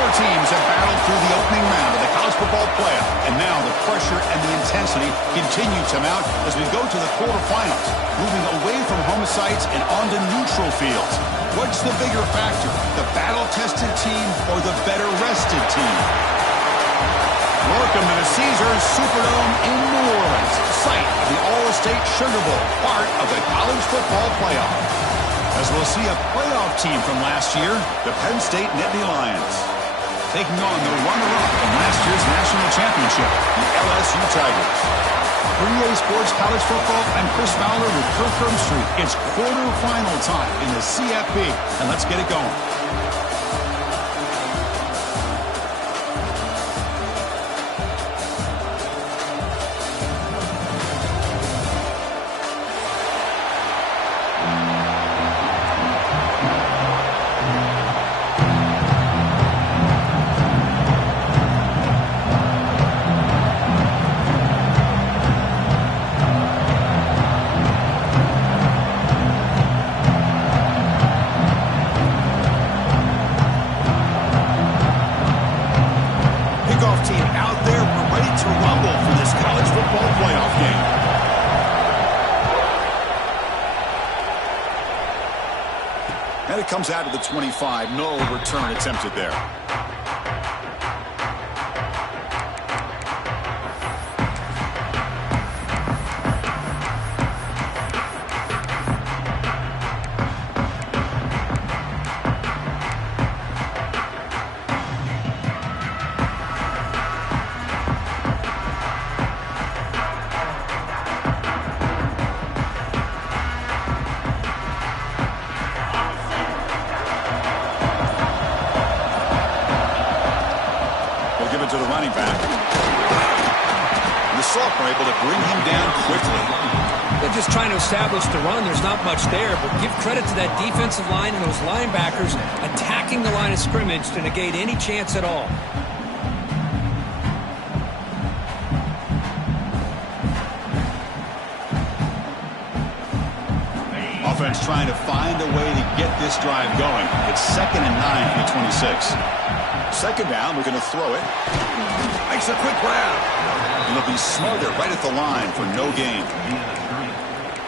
Four teams have battled through the opening round of the college football playoff, and now the pressure and the intensity continue to mount as we go to the quarterfinals, moving away from home sites and onto neutral fields. What's the bigger factor, the battle-tested team or the better-rested team? Welcome to the Caesars Superdome in New Orleans, site of the All-State Sugar Bowl, part of the college football playoff. As we'll see a playoff team from last year, the Penn State Nittany Lions, taking on the runner-up in last year's national championship, the LSU Tigers. For EA Sports College Football, I'm Chris Fowler with Kirk Herbstreit. It's quarterfinal time in the CFB, and let's get it going. And it comes out of the 25. No return attempted there. To the running back. The Soft are able to bring him down quickly. They're just trying to establish the run. There's not much there, but give credit to that defensive line and those linebackers attacking the line of scrimmage to negate any chance at all. Offense trying to find a way to get this drive going. It's 2nd and 9 for the 26. Second down, we're going to throw it. Makes a quick grab. And they'll be smarter right at the line for no gain.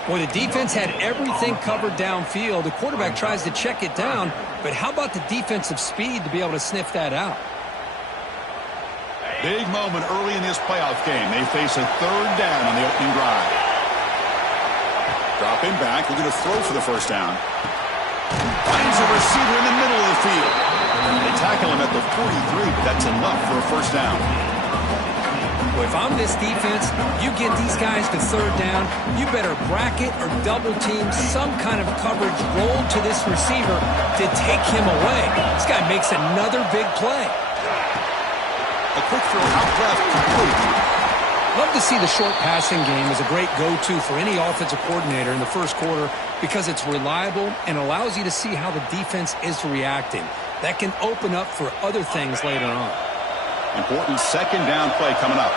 Boy, the defense had everything covered downfield. The quarterback tries to check it down, but how about the defensive speed to be able to sniff that out? Big moment early in this playoff game. They face a third down on the opening drive. Dropping back, we're going to throw for the first down. Finds a receiver in the middle of the field. They tackle him at the 43, but that's enough for a first down. Well, if I'm this defense, you get these guys to third down, you better bracket or double team some kind of coverage roll to this receiver to take him away. This guy makes another big play. A quick throw out left, complete. Love to see the short passing game as a great go-to for any offensive coordinator in the first quarter because it's reliable and allows you to see how the defense is reacting. That can open up for other things later on. Important second down play coming up.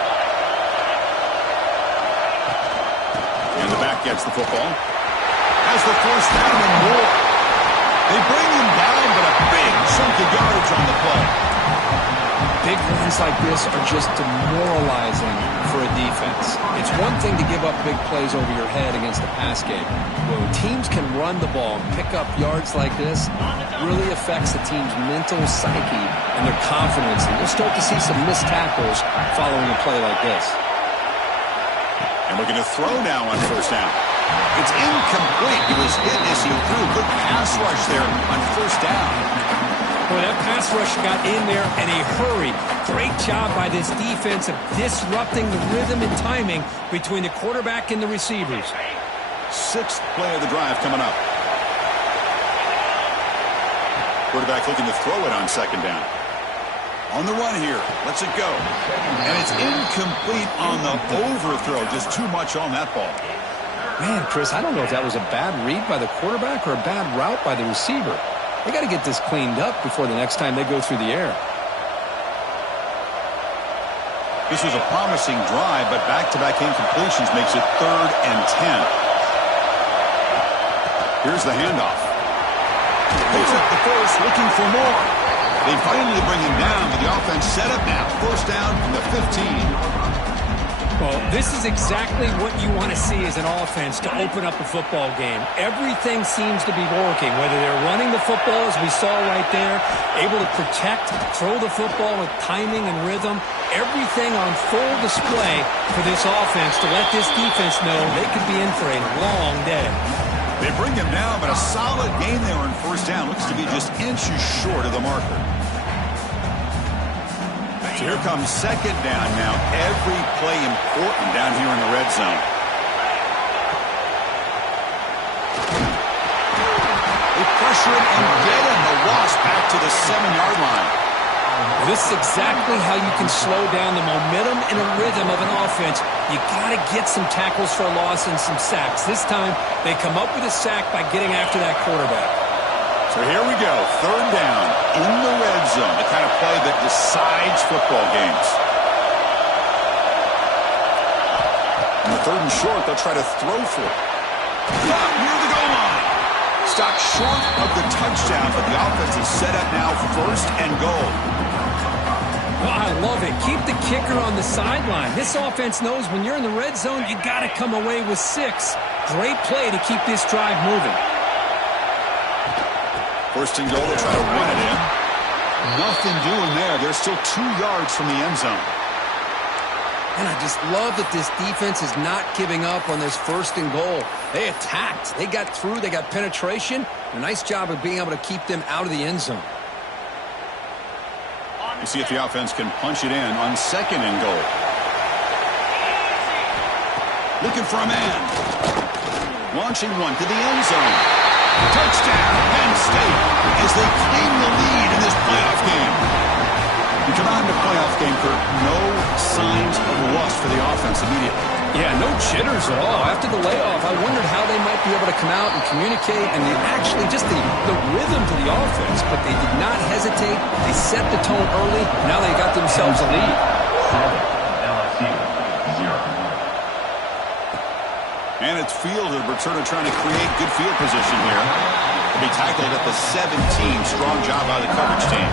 And the back gets the football. Has the first down and more. They bring him down, but a big chunk of yardage on the play. Big runs like this are just demoralizing for a defense. It's one thing to give up big plays over your head against the pass game. When teams can run the ball and pick up yards like this, it really affects the team's mental psyche and their confidence. And you'll start to see some missed tackles following a play like this. And we're going to throw now on first down. It's incomplete. He was hit as he threw. Good pass rush there on first down. Boy, that pass rush got in there in a hurry. Great job by this defense of disrupting the rhythm and timing between the quarterback and the receivers. Sixth play of the drive coming up. Quarterback looking to throw it on second down. On the run here. Lets it go. And it's incomplete on the overthrow. Just too much on that ball. Man, Chris, I don't know if that was a bad read by the quarterback or a bad route by the receiver. They got to get this cleaned up before the next time they go through the air. This was a promising drive, but back-to-back incompletions makes it 3rd and 10. Here's the handoff. Picks up the first, looking for more. They finally bring him down, but the offense set up now. First down from the 15. Well, this is exactly what you want to see as an offense to open up a football game. Everything seems to be working, whether they're running the football, as we saw right there, able to protect, throw the football with timing and rhythm. Everything on full display for this offense to let this defense know they could be in for a long day. They bring him down, but a solid game there in first down. Looks to be just inches short of the marker. So here comes second down now. Every play important down here in the red zone. They pressure him and get him. The loss back to the 7-yard line. This is exactly how you can slow down the momentum and a rhythm of an offense. You got to get some tackles for a loss and some sacks. This time, they come up with a sack by getting after that quarterback. So here we go, third down in the red zone, the kind of play that decides football games. On the third and short, they'll try to throw for it. Not near the goal line. Stopped short of the touchdown, but the offense is set up now first and goal. Well, I love it. Keep the kicker on the sideline. This offense knows when you're in the red zone, you got to come away with 6. Great play to keep this drive moving. First and goal, they'll try to run it in. Nothing doing there. They're still 2 yards from the end zone. And I just love that this defense is not giving up on this first and goal. They attacked. They got through. They got penetration. A nice job of being able to keep them out of the end zone. We'll see if the offense can punch it in on second and goal. Looking for a man. Launching one to the end zone. Touchdown, Penn State, as they claim the lead in this playoff game. We come on to playoff game, Kurt. No signs of rust for the offense immediately. Yeah, no jitters at all. After the layoff, I wondered how they might be able to come out and communicate and actually just the rhythm to the offense, but they did not hesitate. They set the tone early. Now they got themselves a lead. 7, LSU, 0. And it's field, the returner trying to create good field position here. He'll be tackled at the 17. Strong job by the coverage team.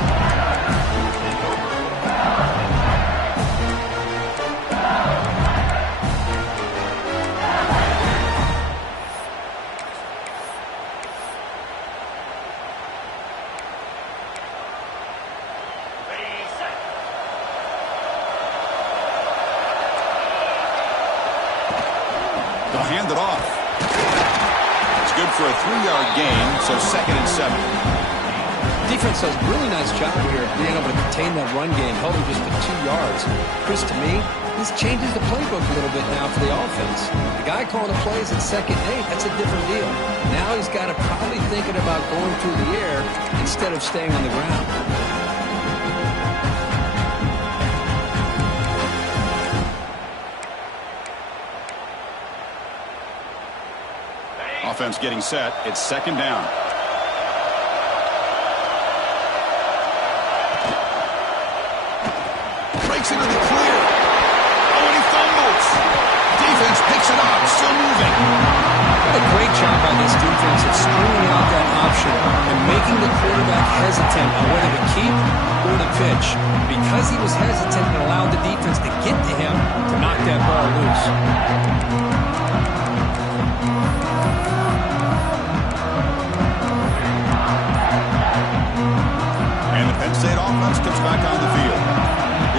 They'll hand it off. It's good for a 3-yard gain, so second and 7. Defense does a really nice job here of being able to contain that run game, held him just to 2 yards. Chris, to me, this changes the playbook a little bit now for the offense. The guy calling the plays at second and 8, that's a different deal. Now he's got to probably thinking about going through the air instead of staying on the ground. Offense getting set. It's second down. Breaks into the clear. Oh, and he fumbles. Defense picks it up. Still moving. What a great job by this defense of screwing out that option and making the quarterback hesitant on whether to keep or to pitch. Because he was hesitant and allowed the defense to get to him to knock that ball loose. Penn State offense comes back on the field.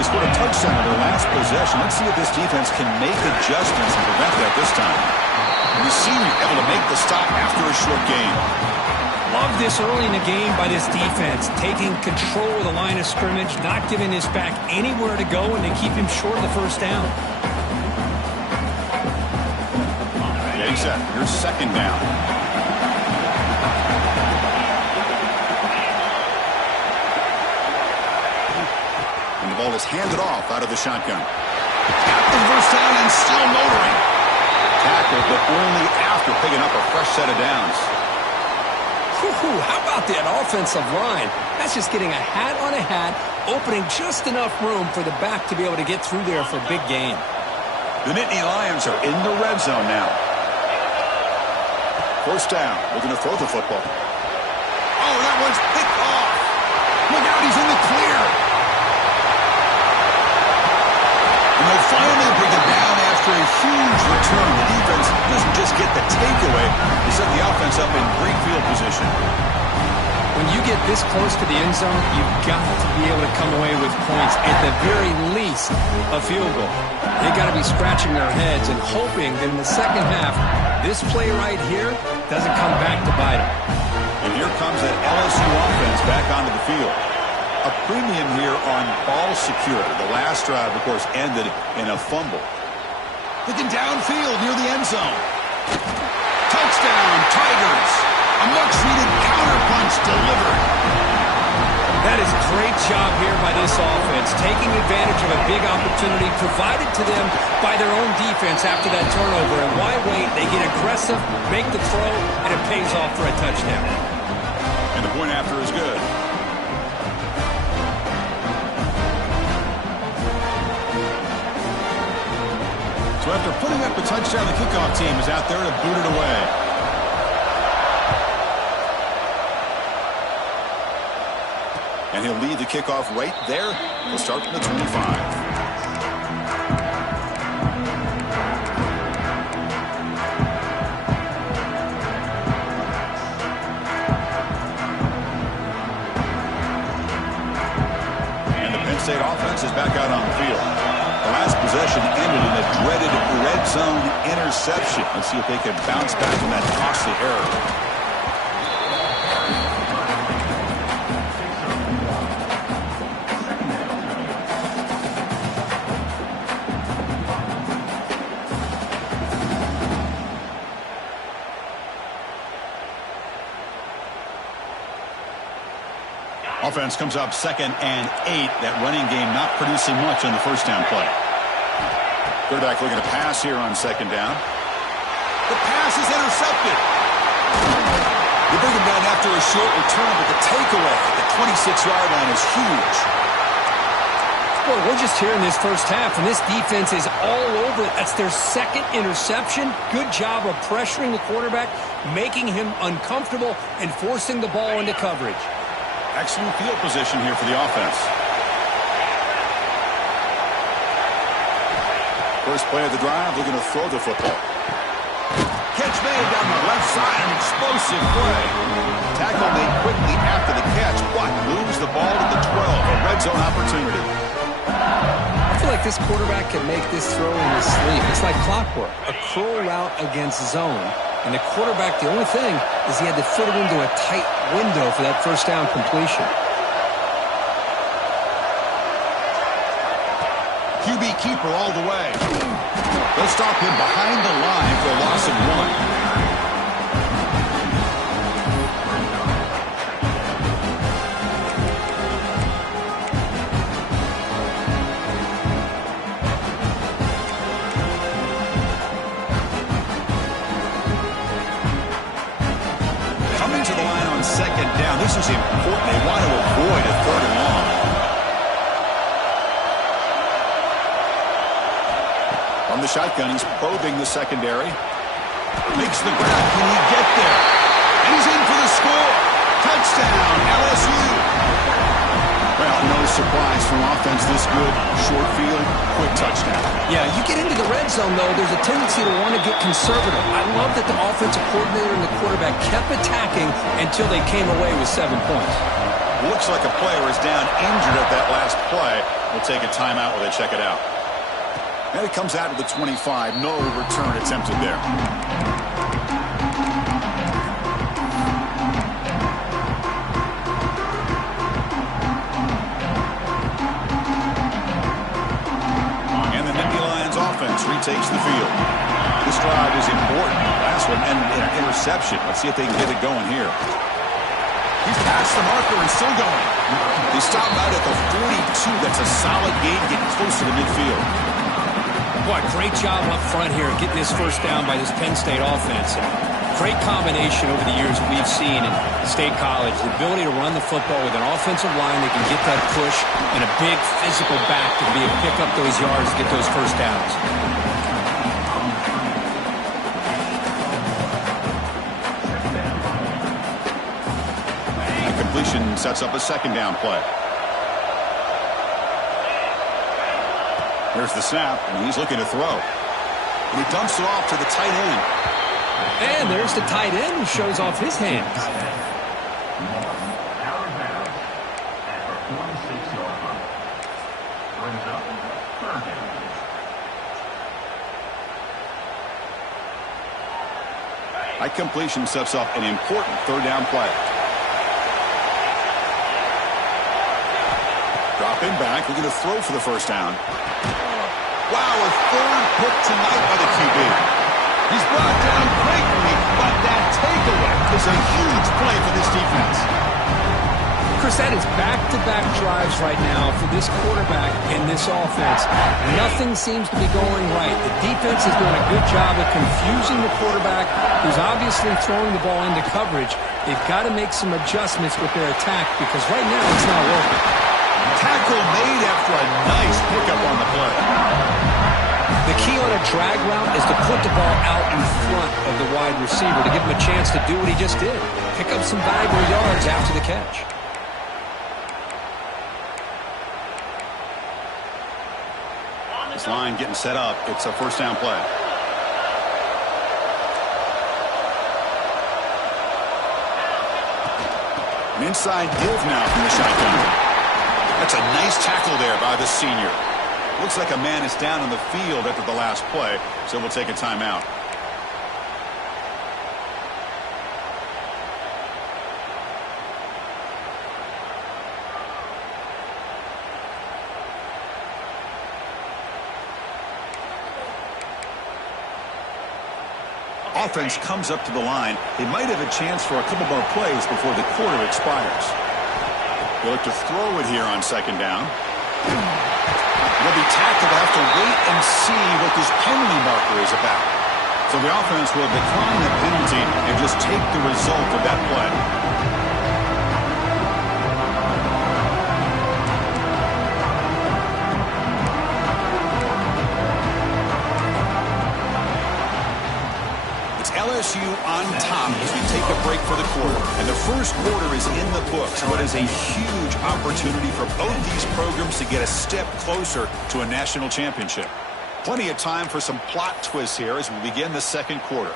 They scored a touchdown on their last possession. Let's see if this defense can make adjustments and prevent that this time. We've seen you able to make the stop after a short game. Love this early in the game by this defense, taking control of the line of scrimmage, not giving this back anywhere to go, and they keep him short of the first down. Getting set. Here's second down. The ball is handed off out of the shotgun. Got the first down and still motoring. Tackled, but only after picking up a fresh set of downs. How about that offensive line? That's just getting a hat on a hat, opening just enough room for the back to be able to get through there for a big gain. The Nittany Lions are in the red zone now. First down. Looking to throw the football. Oh, that one's picked off. Look out, he's in the huge return. The defense doesn't just get the takeaway. They set the offense up in great field position. When you get this close to the end zone, you've got to be able to come away with points, at the very least, a field goal. They've got to be scratching their heads and hoping that in the second half, this play right here doesn't come back to bite them. And here comes that LSU offense back onto the field. A premium here on ball security. The last drive, of course, ended in a fumble. Looking downfield near the end zone. Touchdown, Tigers. A much-needed counterpunch delivered. That is a great job here by this offense, taking advantage of a big opportunity provided to them by their own defense after that turnover. And why wait? They get aggressive, make the throw, and it pays off for a touchdown. And the point after is good. So after putting up a touchdown, the kickoff team is out there to boot it away. And he'll lead the kickoff right there. He'll start from the 25. And the Penn State offense is back out on the field. The last possession ended in a dreaded red zone interception. Let's see if they can bounce back from that costly error. Offense comes up 2nd and 8. That running game not producing much on the first down play. Quarterback looking to pass here on 2nd down. The pass is intercepted. They bring him down after a short return, but the takeaway at the 26-yard line is huge. Boy, we're just here in this first half, and this defense is all over it. That's their 2nd interception. Good job of pressuring the quarterback, making him uncomfortable, and forcing the ball into coverage. Excellent field position here for the offense. First play of the drive, looking to throw the football. Catch made down the left side, an explosive play. Tackle made quickly after the catch, but moves the ball to the 12, a red zone opportunity. I feel like this quarterback can make this throw in his sleep. It's like clockwork, a curl route against zone. And the quarterback, the only thing is he had to fit it into a tight window for that first down completion. QB keeper all the way. They'll stop him behind the line for a loss of 1. This is important. They want to avoid a 3rd and long. From the shotgun, he's probing the secondary. Makes the grab. Can he get there? And he's in for the score. Touchdown, LSU. Well, no surprise from offense this good. Short field, quick touchdown. Yeah, you get into the red zone, though, there's a tendency to want to get conservative. I love that the offensive coordinator and the quarterback kept attacking until they came away with 7 points. Looks like a player is down injured at that last play. We'll take a timeout while they check it out. And it comes out to the 25. No return attempted there. Retakes the field. This drive is important. Last one ended in an interception. Let's see if they can get it going here. He's past the marker and still going. They stop out at the 42. That's a solid gain, getting close to the midfield. Boy, great job up front here getting this first down by this Penn State offense. Great combination over the years that we've seen in State College. The ability to run the football with an offensive line that can get that push and a big physical back to be able to pick up those yards to get those first downs. That completion sets up a 2nd down play. Here's the snap, and he's looking to throw. And he dumps it off to the tight end. And there's the tight end who shows off his hands. Out of bounds at the 46-yard line. Brings up third down. That completion sets up an important third down play. Dropping back, looking to throw for the first down. Wow, a third pick tonight by the QB. He's brought down quickly, but that takeaway is a huge play for this defense. Chris, that is back-to-back drives right now for this quarterback and this offense. Nothing seems to be going right. The defense is doing a good job of confusing the quarterback, who's obviously throwing the ball into coverage. They've got to make some adjustments with their attack because right now it's not working. Tackle made after a nice pickup on the play. The key on a drag route is to put the ball out in front of the wide receiver to give him a chance to do what he just did. Pick up some valuable yards after the catch. This line getting set up. It's a first down play. An inside give now from the shotgun. That's a nice tackle there by the senior. Looks like a man is down on the field after the last play, so we'll take a timeout. Offense comes up to the line. They might have a chance for a couple more plays before the quarter expires. They look to throw it here on second down. They'll be tackled. They'll have to wait and see what this penalty marker is about. So the offense will decline the penalty and just take the result of that play. LSU on top as we take a break for the quarter. And the first quarter is in the books. What is a huge opportunity for both these programs to get a step closer to a national championship. Plenty of time for some plot twists here as we begin the second quarter.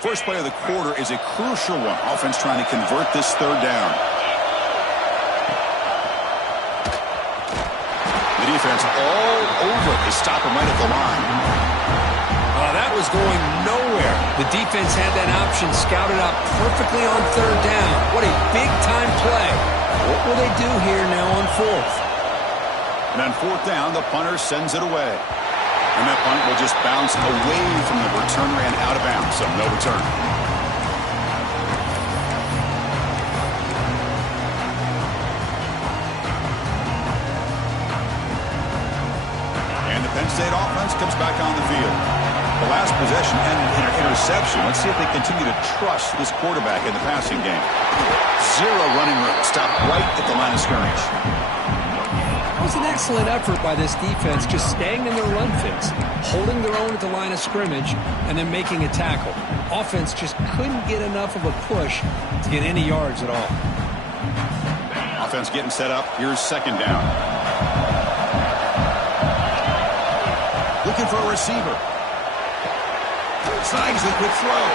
First play of the quarter is a crucial one. Offense trying to convert this third down. The defense all over to stop him right at the line. That was going nowhere. The defense had that option scouted out perfectly on third down. What a big-time play. What will they do here now on fourth? And on fourth down, the punter sends it away. And that punt will just bounce away from the returner and out of bounds, so no return. And the Penn State offense comes back on the field. The last possession ended in an interception. Let's see if they continue to trust this quarterback in the passing game. Zero running room. Stop right at the line of scrimmage. It was an excellent effort by this defense, just staying in their run fits, holding their own at the line of scrimmage, and then making a tackle. Offense just couldn't get enough of a push to get any yards at all. Offense getting set up. Here's second down. Looking for a receiver. Snags a quick throw.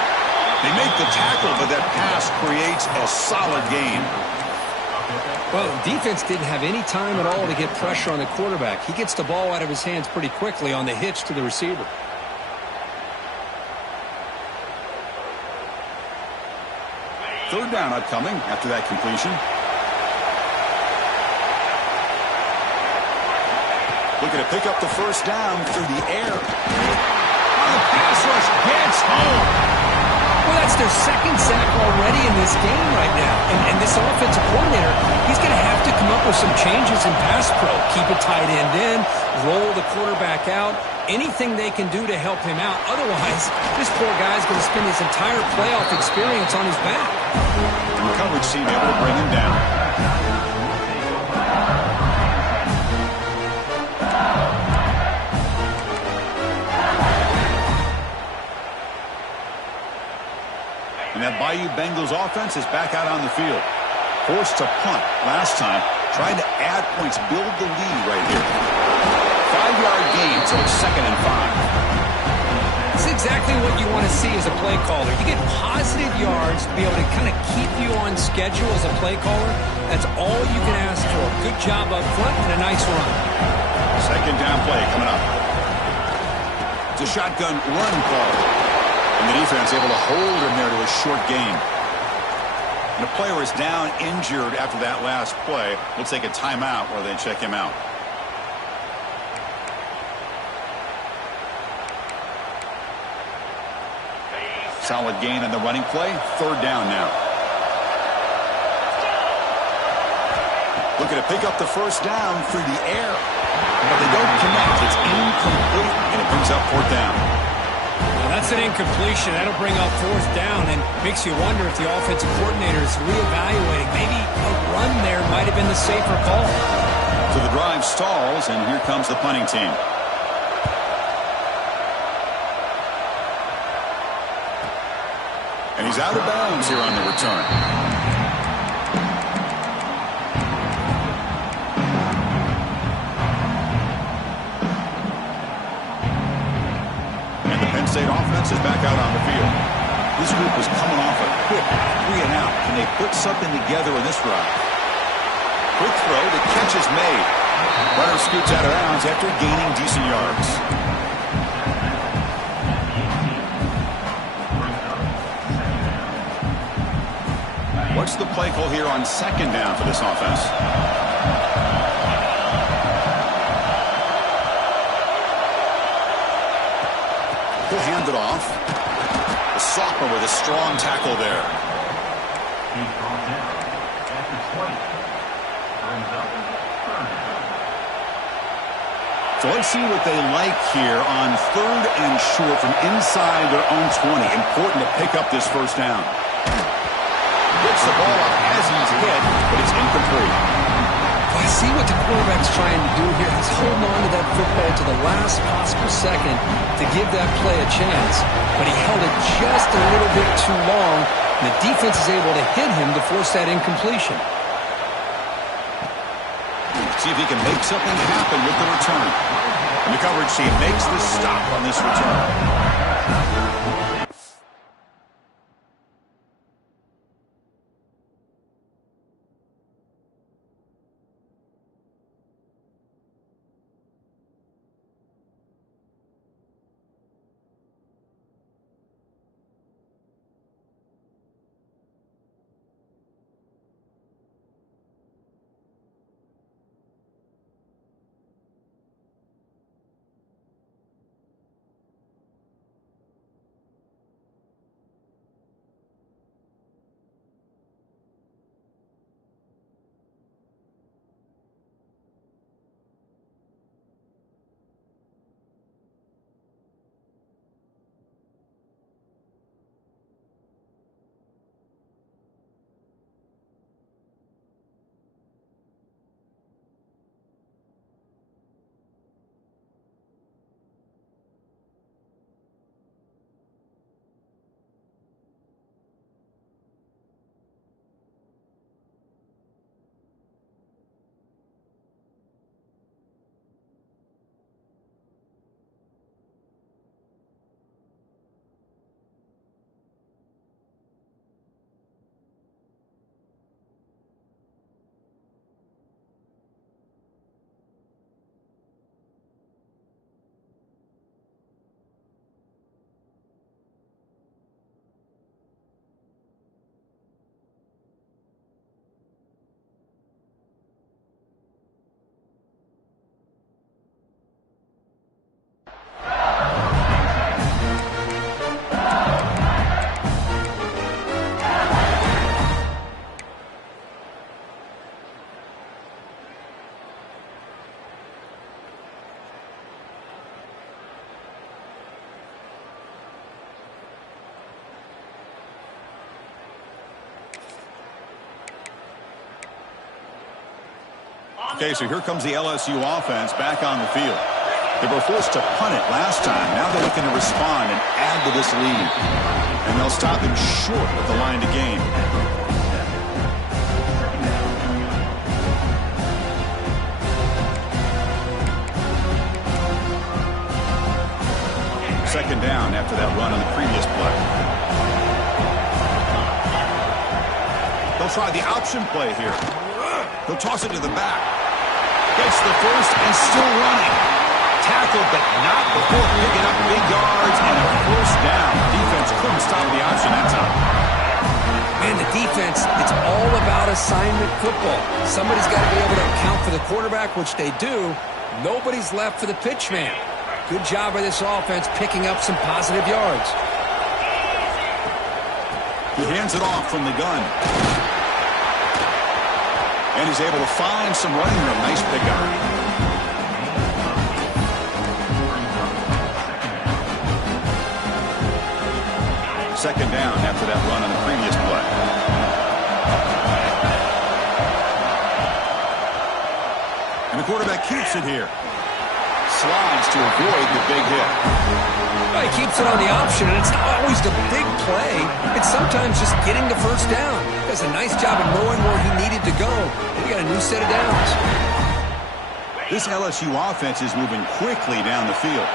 They make the tackle, but that pass creates a solid gain. Well, defense didn't have any time at all to get pressure on the quarterback. He gets the ball out of his hands pretty quickly on the hitch to the receiver. Third down upcoming after that completion. Looking to pick up the first down through the air. The pass rush gets home. Well, that's their second sack already in this game right now. And this offensive coordinator, he's going to have to come up with some changes in pass pro. Keep a tight end in, roll the quarterback out, anything they can do to help him out. Otherwise, this poor guy's going to spend his entire playoff experience on his back. The coverage team able to bring him down. Bengals offense is back out on the field. Forced to punt last time. Trying to add points, build the lead right here. 5-yard gain, so it's 2nd and 5. It's exactly what you want to see as a play caller. You get positive yards to be able to kind of keep you on schedule as a play caller. That's all you can ask for. Good job up front and a nice run. 2nd down play coming up. It's a shotgun run call. And the defense able to hold him there to a short gain. And the player is down injured after that last play. We'll take a timeout while they check him out. Solid gain on the running play. 3rd down now. Looking to pick up the 1st down through the air. But they don't connect. It's incomplete, and it brings up 4th down. Well, that's an incompletion. That'll bring up 4th down and makes you wonder if the offensive coordinator is reevaluating. Maybe a run there might have been the safer call. So the drive stalls, and here comes the punting team. And he's out of bounds here on the return. And the Penn State offense is back out on the field. This group is coming off a quick 3-and-out. Can they put something together in this drive? Quick throw. The catch is made. Runner scoots out of bounds after gaining decent yards. What's the play call here on 2nd down for this offense? He'll hand it off. The sophomore with a strong tackle there. He's brought down at the 20. Brings up 3rd down. So let's see what they like here on 3rd and short from inside their own 20. Important to pick up this 1st down. Gets the ball up as he's hit, but it's incomplete. I see what the quarterback's trying to do here. He's holding on to that football to the last possible second to give that play a chance. But he held it just a little bit too long, and the defense is able to hit him to force that incompletion. See if he can make something happen with the return. And the coverage team makes the stop on this return. Okay, so here comes the LSU offense back on the field. They were forced to punt it last time. Now they're looking to respond and add to this lead. And they'll stop him short of the line to gain. Second down after that run on the previous play. They'll try the option play here. They'll toss it to the back. Gets the first and still running. Tackled, but not before picking up big yards and a first down. Defense couldn't stop the option that time. Man, the defense, it's all about assignment football. Somebody's got to be able to account for the quarterback, which they do. Nobody's left for the pitch man. Good job by this offense picking up some positive yards. He hands it off from the gun. And he's able to find some running room. Nice pickup. Second down after that run on the previous play. And the quarterback keeps it here. Slides to avoid the big hit. Well, he keeps it on the option, and it's not always the big play. It's sometimes just getting the first down. He does a nice job of knowing where he needed to go. We got a new set of downs. This LSU offense is moving quickly down the field.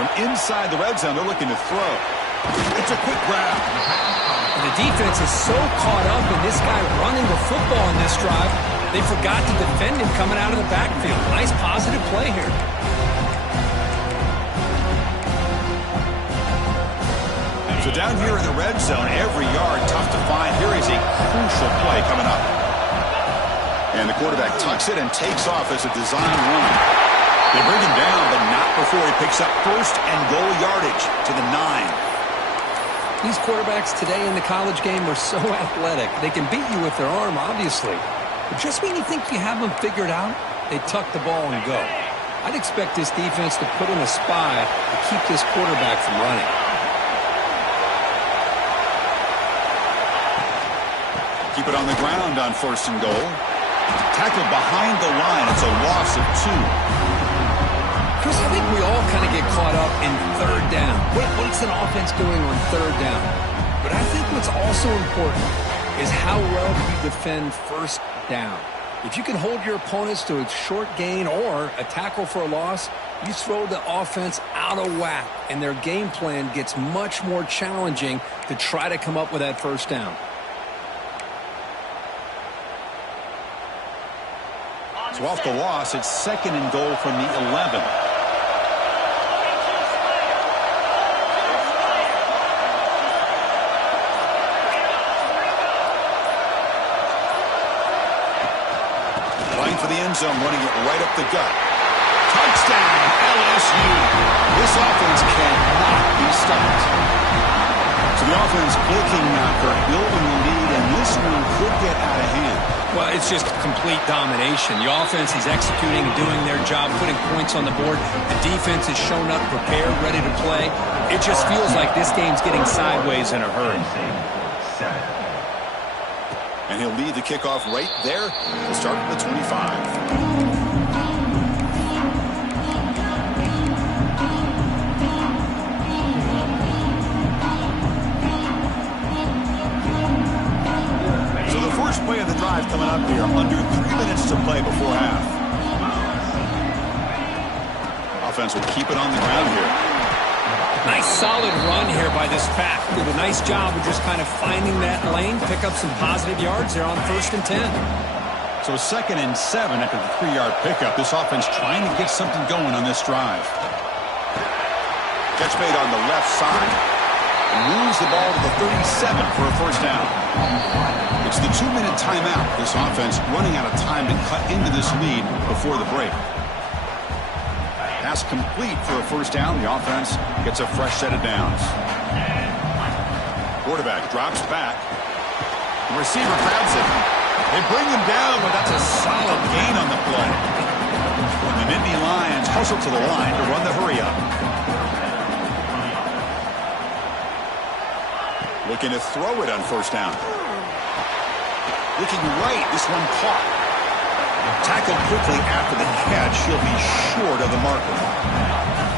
From inside the red zone, they're looking to throw. It's a quick grab. And the defense is so caught up in this guy running the football in this drive, they forgot to defend him coming out of the backfield. Nice positive play here. So down here in the red zone, every yard tough to find. Here is a crucial play coming up. And the quarterback tucks it and takes off as a design run. They bring him down, but not before he picks up first and goal yardage to the 9. These quarterbacks today in the college game are so athletic. They can beat you with their arm, obviously. But just when you think you have them figured out, they tuck the ball and go. I'd expect this defense to put in a spy to keep this quarterback from running. Keep it on the ground on first and goal. Tackled behind the line. It's a loss of 2. Chris, I think we all kind of get caught up in third down. What's an offense doing on third down? But I think what's also important is how well you defend first down. If you can hold your opponents to a short gain or a tackle for a loss, you throw the offense out of whack, and their game plan gets much more challenging to try to come up with that first down. So off the loss, it's second and goal from the 11. For the end zone, running it right up the gut. Touchdown, LSU. This offense cannot be stopped. So the offense clicking knocker, building the lead, and this one could get out of hand. Well, it's just complete domination. The offense is executing and doing their job, putting points on the board. The defense has shown up, prepared, ready to play. It just feels like this game's getting sideways in a hurry. And he'll lead the kickoff right there to start at the 25. So the first play of the drive coming up here. Under 3 minutes to play before half. Offense will keep it on the ground here. Nice solid run here by this pack. Did a nice job of just kind of finding that lane, pick up some positive yards there on first and 10. So second and 7 after the 3-yard pickup. This offense trying to get something going on this drive. Catch made on the left side. And moves the ball to the 37 for a first down. It's the 2-minute timeout. This offense running out of time to cut into this lead before the break. Pass complete for a first down. The offense gets a fresh set of downs. Quarterback drops back. The receiver grabs it. They bring him down, but that's a solid gain on the play. And the Nittany Lions hustle to the line to run the hurry up. Looking to throw it on first down. Looking right. This one caught. Tackled quickly after the catch. He'll be short of the marker.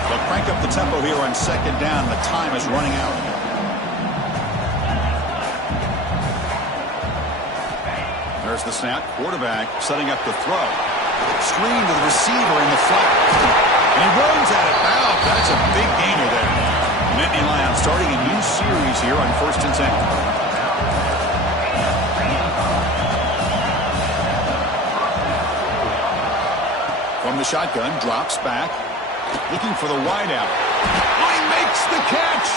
They'll crank up the tempo here on second down. The time is running out. There's the snap. Quarterback setting up the throw. Screen to the receiver in the flat. And he runs out of bounds. That's a big gainer there. Nittany Lions starting a new series here on 1st and 10. From the shotgun, drops back. Looking for the wideout. He makes the catch.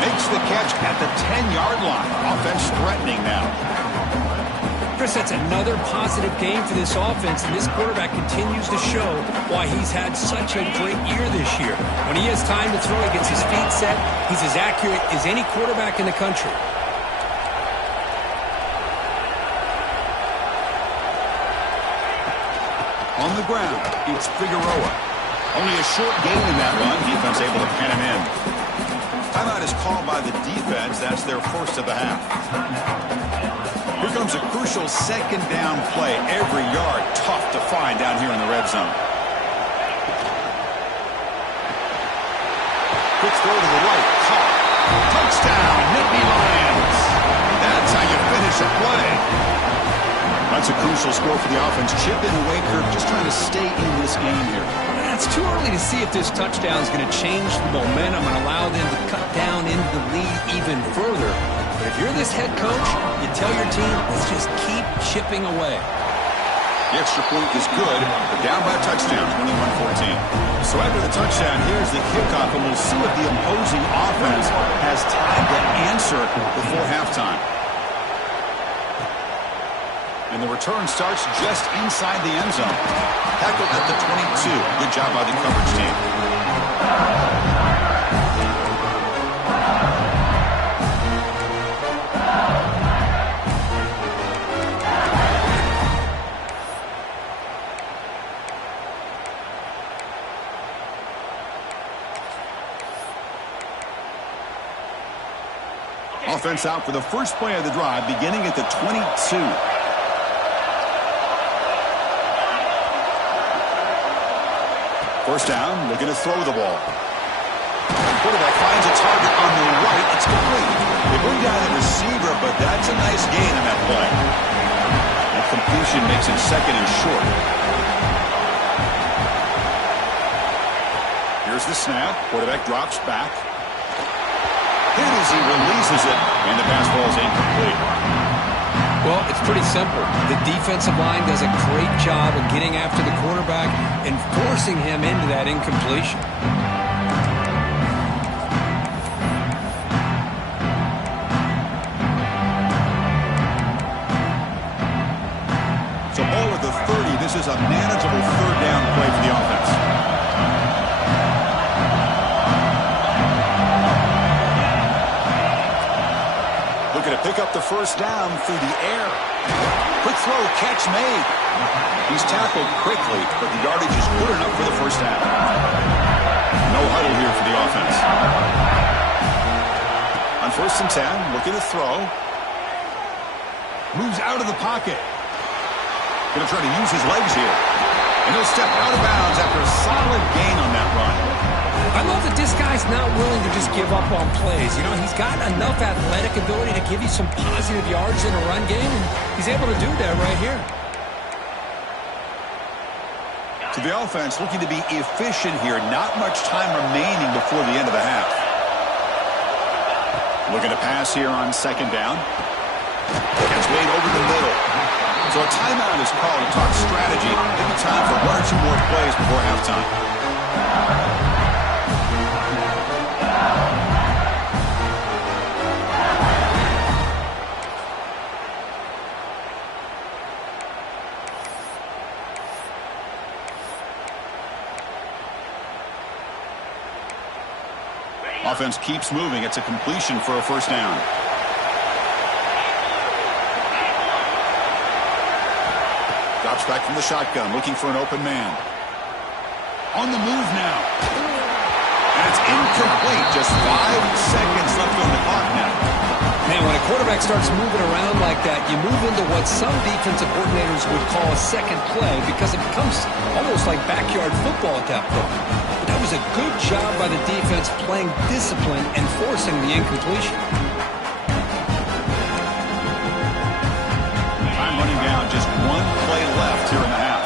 Makes the catch at the 10-yard line. Offense threatening now. Chris, that's another positive game for this offense, and this quarterback continues to show why he's had such a great year this year. When he has time to throw, he gets his feet set. He's as accurate as any quarterback in the country. On the ground, it's Figueroa. Only a short gain in that run. Defense able to pen him in. Timeout is called by the defense. That's their first of the half. Here comes a crucial second down play. Every yard tough to find down here in the red zone. Quick throw to the right. Caught. Touchdown, Nittany Lions. That's how you finish a play. That's a crucial score for the offense. Chip in away curve, just trying to stay in this game here. It's too early to see if this touchdown is going to change the momentum and allow them to cut down into the lead even further. But if you're this head coach, you tell your team, let's just keep chipping away. The extra point is good. They're down by a touchdown, 21-14. So after the touchdown, here's the kickoff, and we'll see if the opposing offense has time to answer before halftime. And the return starts just inside the end zone. Tackled at the 22. Good job by the coverage team. Offense out for the first play of the drive, beginning at the 22. First down, looking to throw the ball. Quarterback finds a target on the right. It's complete. They bring down the receiver, but that's a nice gain on that play. That completion makes it second and short. Here's the snap. Quarterback drops back. Hit as he releases it, and the pass ball is incomplete. Well, it's pretty simple. The defensive line does a great job of getting after the quarterback and forcing him into that incompletion. So ball at the 30. This is a manageable third down play for the offense. Looking to pick up the first down through the air. Quick throw, catch made. He's tackled quickly, but the yardage is good enough for the first down. No huddle here for the offense. On 1st and 10, looking to throw. Moves out of the pocket. Going to try to use his legs here. And he'll step out of bounds after a solid gain on that run. I love that this guy's not willing to just give up on plays. You know, he's got enough athletic ability to give you some positive yards in a run game, and he's able to do that right here. So the offense looking to be efficient here. Not much time remaining before the end of the half. Looking to pass here on second down. Catch made over the middle. So a timeout is called to talk strategy. Maybe time for one or two more plays before halftime. Offense keeps moving. It's a completion for a first down. Drops back from the shotgun, looking for an open man. On the move now. And it's incomplete. Just 5 seconds left on the clock now. Man, And when a quarterback starts moving around like that, you move into what some defensive coordinators would call a second play because it becomes almost like backyard football at that point. But that was a good job by the defense playing discipline and forcing the incompletion. Time running down, just one play left here in the half.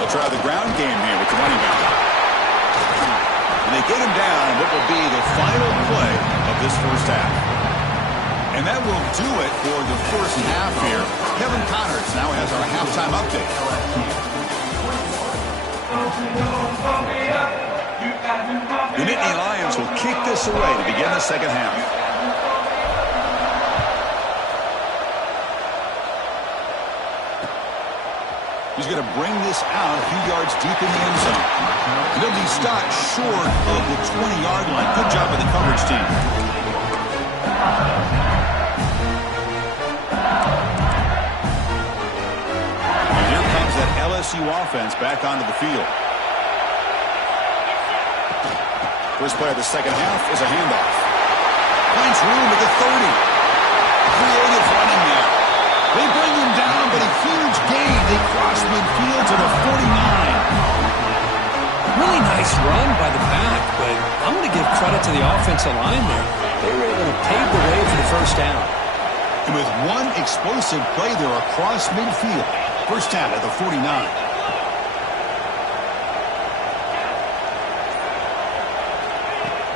They'll try the ground game here with the running back. And they get him down on what will be the final play of this first half. And that will do it for the first half here. Kevin Connors now has our halftime update. The Nittany Lions will kick this away to begin the second half. He's going to bring this out a few yards deep in the end zone. And he'll be stopped short of the 20-yard line. Good job by the coverage team. And here comes that LSU offense back onto the field. First play of the second half is a handoff. Finds room at the 30. Creative running there. They bring him down, but a huge gain. They cross midfield to the 49. Really nice run by the back, but I'm going to give credit to the offensive line there. They were able to pave the way for the first down. And with one explosive play there across midfield, first down at the 49.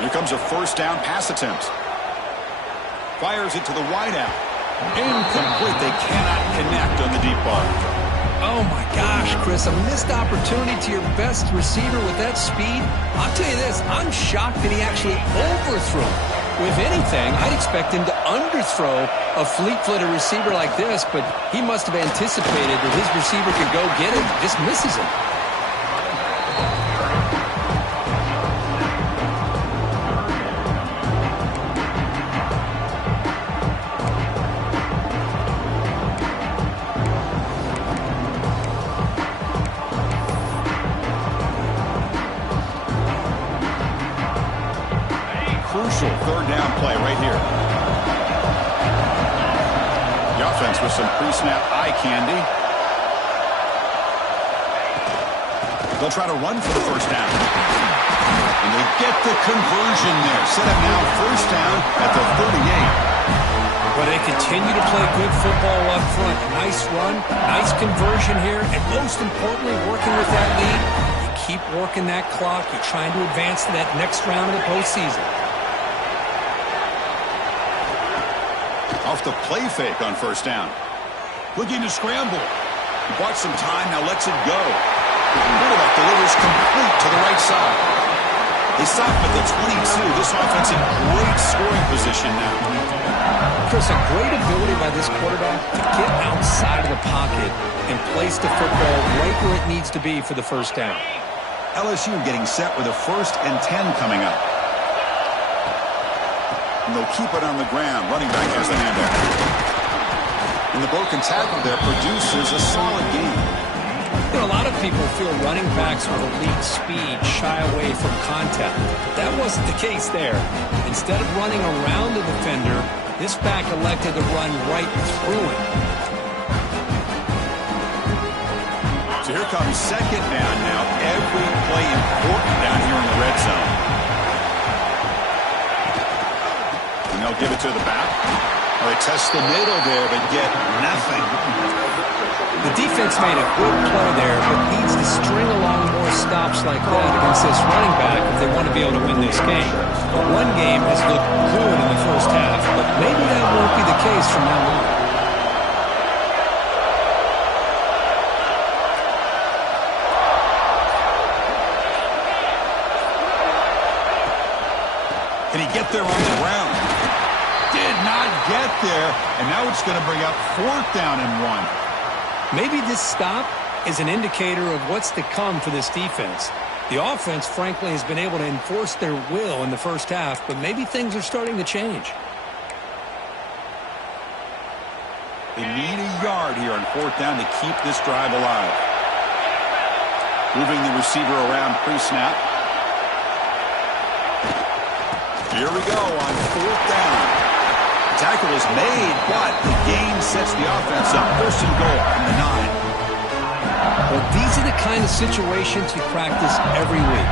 Here comes a first down pass attempt. Fires it to the wideout. Incomplete. They cannot connect on the deep ball. Oh, my gosh, Chris, a missed opportunity to your best receiver with that speed. I'll tell you this, I'm shocked that he actually overthrew him. If anything, I'd expect him to underthrow a fleet-footed receiver like this, but he must have anticipated that his receiver could go get it, just misses him. Crucial third down play right here. The offense with some pre-snap eye candy. They'll try to run for the first down. And they get the conversion there. Set up now first down at the 38. But they continue to play good football up front. Nice run, nice conversion here, and most importantly, working with that lead, you keep working that clock. You're trying to advance to that next round of the postseason. Off the play fake on first down. Looking to scramble. He bought some time, now lets it go. The quarterback delivers complete to the right side. They stop at the 22. This offense in great scoring position now. Chris, a great ability by this quarterback to get outside of the pocket and place the football right where it needs to be for the first down. LSU getting set with a 1st and 10 coming up. And they'll keep it on the ground. Running back has the handoff. And the broken tackle there produces a solid gain. You know, a lot of people feel running backs with elite speed shy away from contact. But that wasn't the case there. Instead of running around the defender, this back elected to run right through him. So here comes second down now. Every play important down here in the red zone. They'll give it to the back. Well, they test the middle there, but get nothing. The defense made a good play there, but needs to string along more stops like that against this running back if they want to be able to win this game. The run game has looked good in the first half, but maybe that won't be the case from now on. Can he get there on the ground? Did not get there, and now it's going to bring up 4th down and 1. Maybe this stop is an indicator of what's to come for this defense. The offense, frankly, has been able to enforce their will in the first half, but maybe things are starting to change. They need a yard here on 4th down to keep this drive alive. Moving the receiver around pre-snap. Here we go on 4th down. The tackle is made, but the gain sets the offense up. 1st and goal from the 9. Well, these are the kind of situations you practice every week.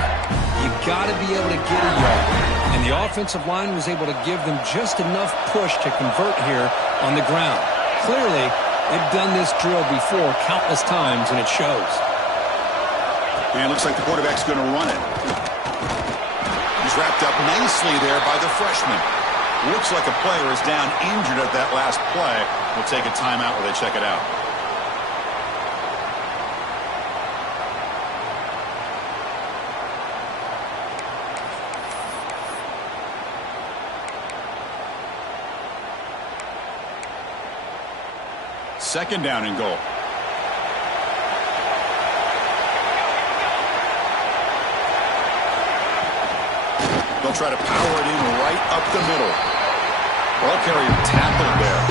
You got to be able to get a yard. And the offensive line was able to give them just enough push to convert here on the ground. Clearly, they've done this drill before countless times, and it shows. And it looks like the quarterback's going to run it. He's wrapped up nicely there by the freshman. Looks like a player is down injured at that last play. We'll take a timeout while they check it out. Second down and goal. They'll try to power it in right up the middle. Ball carrier tackled there.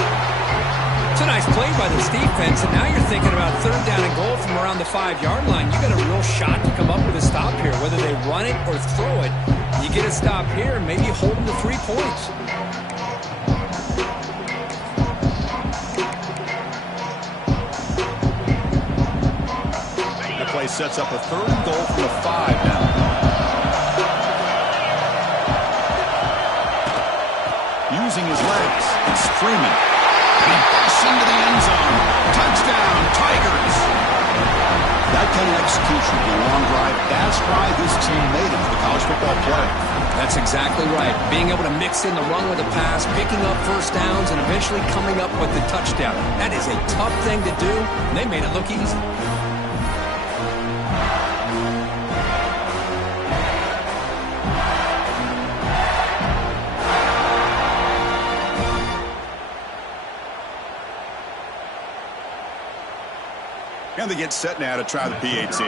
It's a nice play by this defense, and now you're thinking about 3rd down and goal from around the 5-yard line. You got a real shot to come up with a stop here, whether they run it or throw it. You get a stop here, and maybe you hold them to 3 points. The play sets up a 3rd and goal from the 5 now. Using his legs, it's Freeman. And he busts into the end zone. Touchdown, Tigers! That kind of execution in a long drive, that's why this team made it to the college football playoff. That's exactly right. Being able to mix in the run with the pass, picking up 1st downs, and eventually coming up with the touchdown. That is a tough thing to do, and they made it look easy. And they get set now to try the PAT.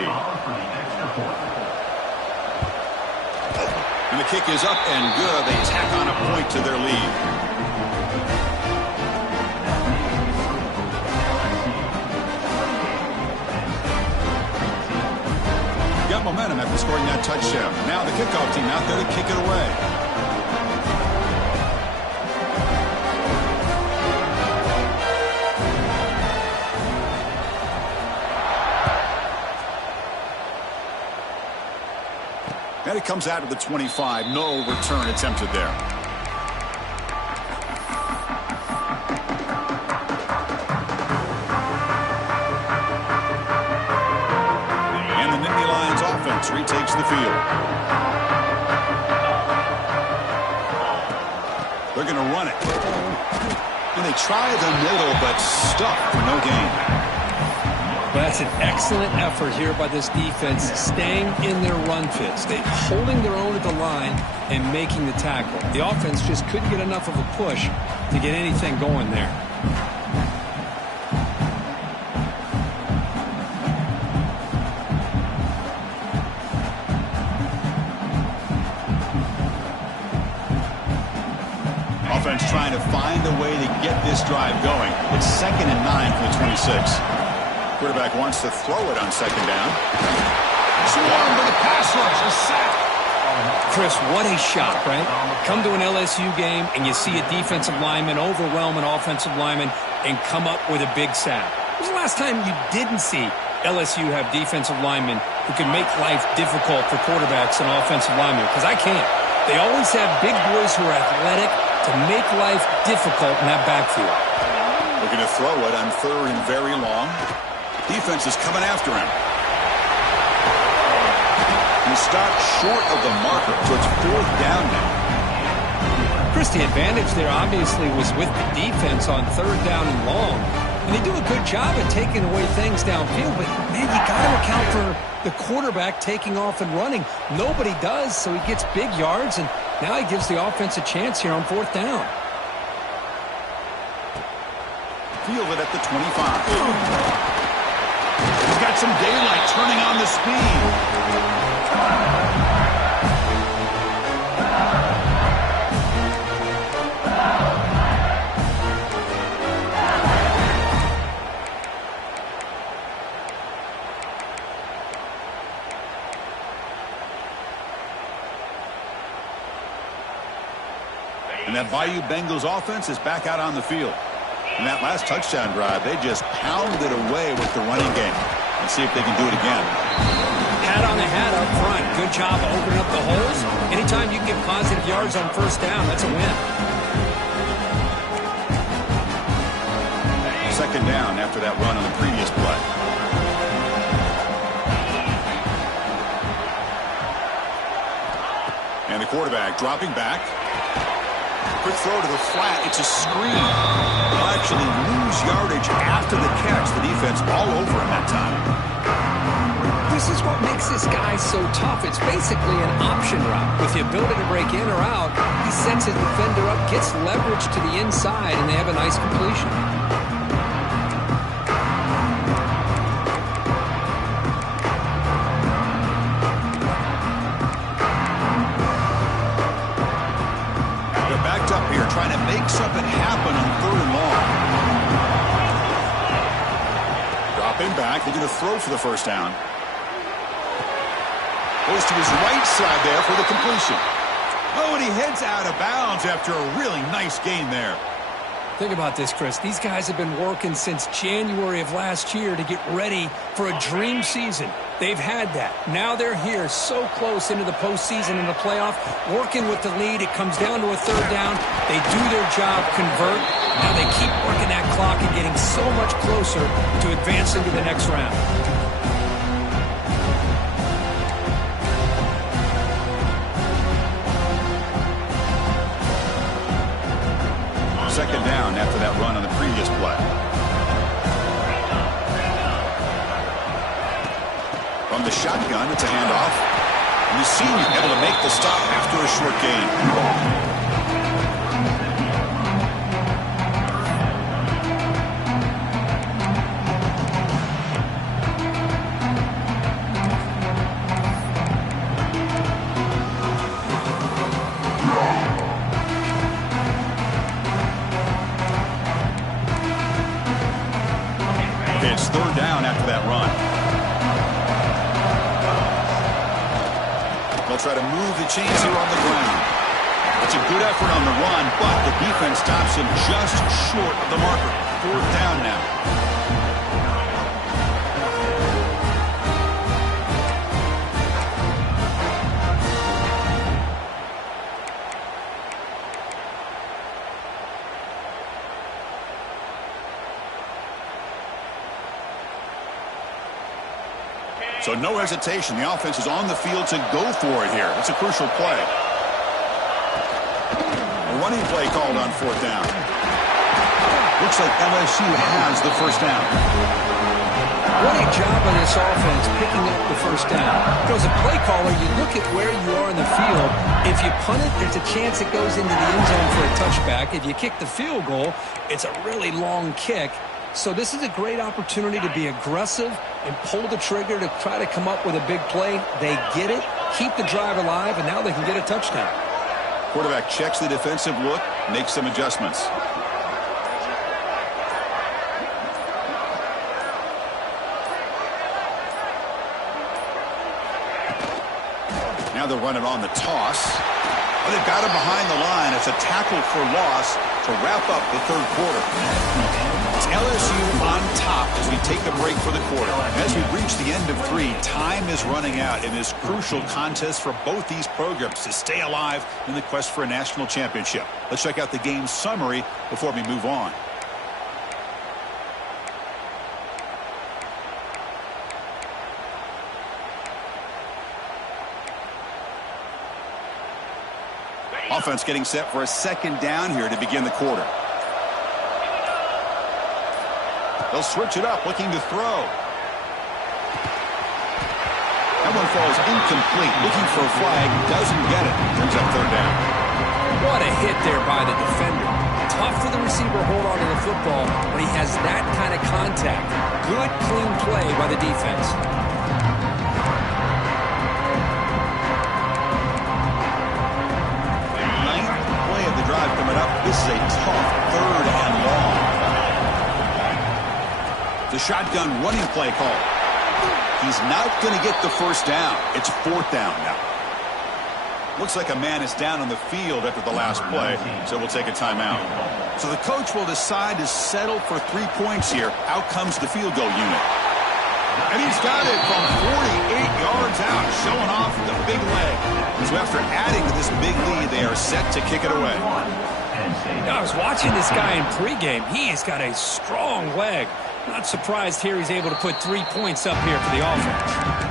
And the kick is up and good. They tack on a point to their lead. Got momentum after scoring that touchdown. Now the kickoff team out there to kick it away. And it comes out of the 25. No return attempted there. And the Nittany Lions offense retakes the field. They're going to run it. And they try the middle, but stuck for no gain. Well, that's an excellent effort here by this defense, staying in their run fits. They're holding their own at the line and making the tackle. The offense just couldn't get enough of a push to get anything going there. Offense trying to find a way to get this drive going. It's 2nd and 9 for the 26. Quarterback wants to throw it on 2nd down. Swarm with a pass rush, a sack. Chris, what a shot, right? Come to an LSU game and you see a defensive lineman overwhelm an offensive lineman and come up with a big sack. When was the last time you didn't see LSU have defensive linemen who can make life difficult for quarterbacks and offensive linemen? Because I can't. They always have big boys who are athletic to make life difficult in that backfield. Looking to throw it on 3rd and very long. Defense is coming after him. He stopped short of the marker, so it's 4th down now. Chris, the advantage there obviously was with the defense on 3rd down and long. And they do a good job at taking away things downfield, but, man, you got to account for the quarterback taking off and running. Nobody does, so he gets big yards, and now he gives the offense a chance here on 4th down. Fielded at the 25. He's got some daylight turning on the speed. that Bayou Bengals offense is back out on the field. In that last touchdown drive, they just pounded away with the running game. Let's see if they can do it again. Hat on the hat up front. Good job opening up the holes. Anytime you can get positive yards on first down, that's a win. Second down after that run on the previous play. And the quarterback dropping back. Quick throw to the flat. It's a screen. They'll actually lose yardage after the catch. The defense all over him that time. This is what makes this guy so tough. It's basically an option route. With the ability to break in or out, he sets his defender up, gets leverage to the inside, and they have a nice completion. They're backed up here, trying to make something happen on 3rd and long. Dropping back, looking to throw for the first down. Goes to his right side there for the completion. Oh, and he heads out of bounds after a really nice gain there. Think about this, Chris. These guys have been working since January of last year to get ready for a dream season. They've had that. Now they're here so close into the postseason and the playoff, working with the lead. It comes down to a 3rd down. They do their job, convert. Now they keep working that clock and getting so much closer to advancing to the next round. Second down after that run on the previous play. From the shotgun, it's a handoff. And the senior able to make the stop after a short gain. It's 3rd down after that run. They'll try to move the chains here on the ground. It's a good effort on the run, but the defense stops him just short of the marker. 4th down now. So no hesitation. The offense is on the field to go for it here. It's a crucial play. A running play called on 4th down. Looks like LSU has the first down. What a job on this offense picking up the first down. As a play caller, you look at where you are in the field. If you punt it, there's a chance it goes into the end zone for a touchback. If you kick the field goal, it's a really long kick. So this is a great opportunity to be aggressive and pull the trigger to try to come up with a big play. They get it, keep the drive alive, and now they can get a touchdown. Quarterback checks the defensive look, makes some adjustments. Now they'll run it on the toss. Oh, they've got him behind the line. It's a tackle for loss to wrap up the 3rd quarter. It's LSU on top as we take a break for the quarter. As we reach the end of 3, time is running out in this crucial contest for both these programs to stay alive in the quest for a national championship. Let's check out the game summary before we move on. Offense getting set for a 2nd down here to begin the quarter. They'll switch it up, looking to throw. That one falls incomplete. Looking for a flag, doesn't get it. Brings up 3rd down. What a hit there by the defender. Tough for the receiver to hold on to the football, but he has that kind of contact. Good, clean play by the defense. Ninth play of the drive coming up. This is a tough 3rd and long. The shotgun running play call. He's not going to get the first down. It's 4th down now. Looks like a man is down on the field after the last play, so we'll take a timeout. So the coach will decide to settle for 3 points here. Out comes the field goal unit. And he's got it from 48 yards out, showing off the big leg. So after adding to this big lead, they are set to kick it away. I was watching this guy in pregame. He has got a strong leg. Not surprised here he's able to put 3 points up here for the offense.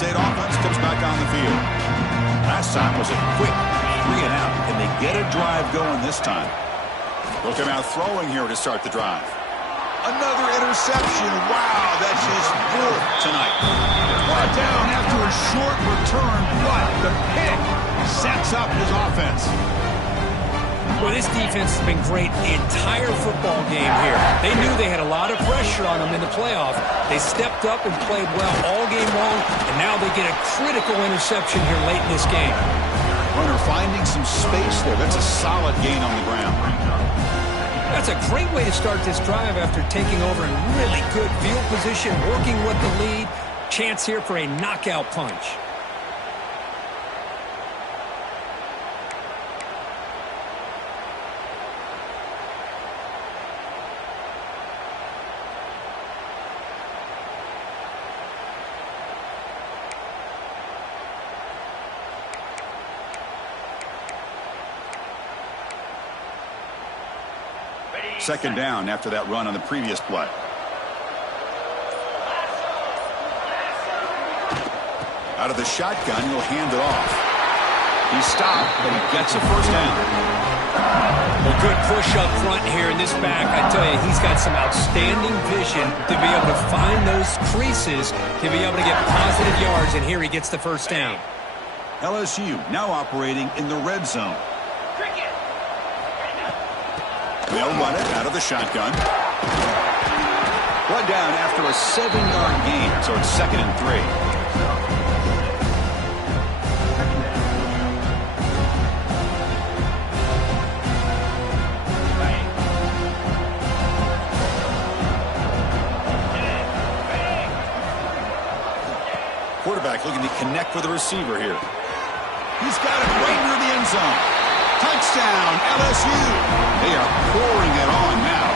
State offense comes back on the field. Last time was a quick 3 and out. Can they get a drive going this time? They'll come out throwing here to start the drive. Another interception. Wow, that's his 4th tonight. Brought down after a short return, but the pick sets up his offense. Well, this defense has been great the entire football game here. They knew they had a lot of pressure on them in the playoff. They stepped up and played well all game long, and now they get a critical interception here late in this game. Runner finding some space there. That's a solid gain on the ground. That's a great way to start this drive after taking over in really good field position, working with the lead. Chance here for a knockout punch. Second down after that run on the previous play. Out of the shotgun, he'll hand it off. He stopped, but he gets a first down. Well, good push up front here in this back. I tell you, he's got some outstanding vision to be able to find those creases, to be able to get positive yards, and here he gets the first down. LSU now operating in the red zone. They'll run it out of the shotgun. Brought down after a 7-yard gain, so it's 2nd and 3. Quarterback looking to connect with the receiver here. He's got it right near the end zone. Touchdown, LSU. They are pouring it on now.